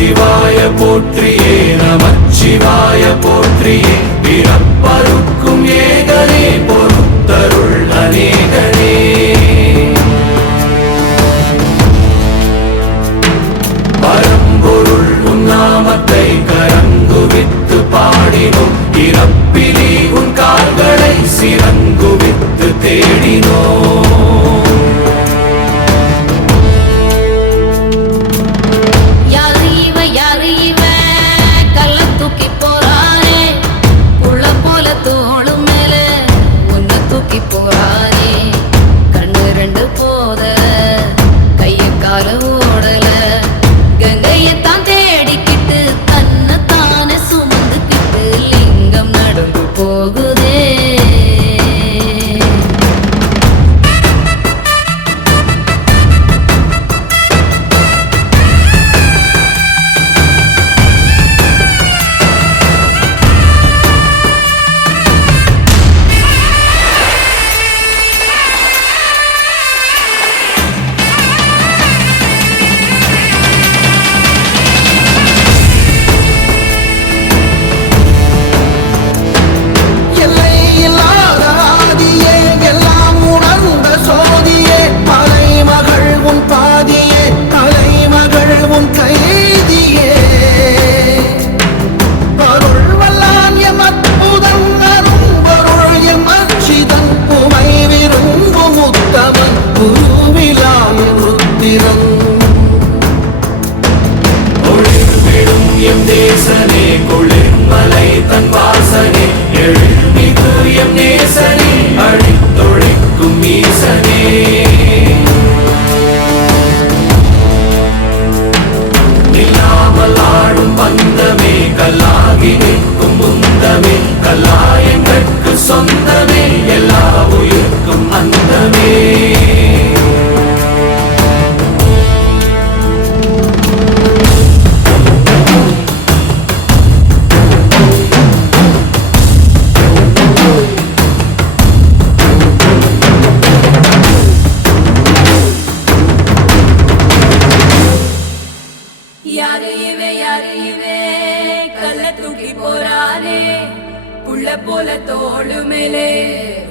சிவாய போற்றியே நமச்சிவாய போற்றியே பிறப்பருக்கும் ஏகனே பொறுத்தருள் அநேகனே பரம்பொருள் உன் நாமத்தை கரங்குவித்து பாடினோம் இறப்பிலி உன் கால்களை சிறங்குவித்து தேடினோம் சொந்தமே எல்லா உயிர்க்கும் அந்தமே யாரு இவே கல்ல தூக்கி போறானே புள்ள போல தோளு மேலே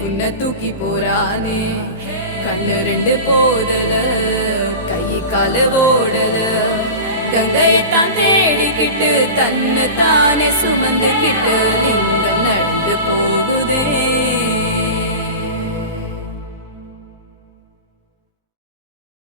உன்னை தூக்கி போறானே கண்ணு ரெண்டு போதல கையை கால ஓடல கங்கையத்தான் தேடிக்கிட்டு தன்னை தானே சுமந்துக்கிட்டு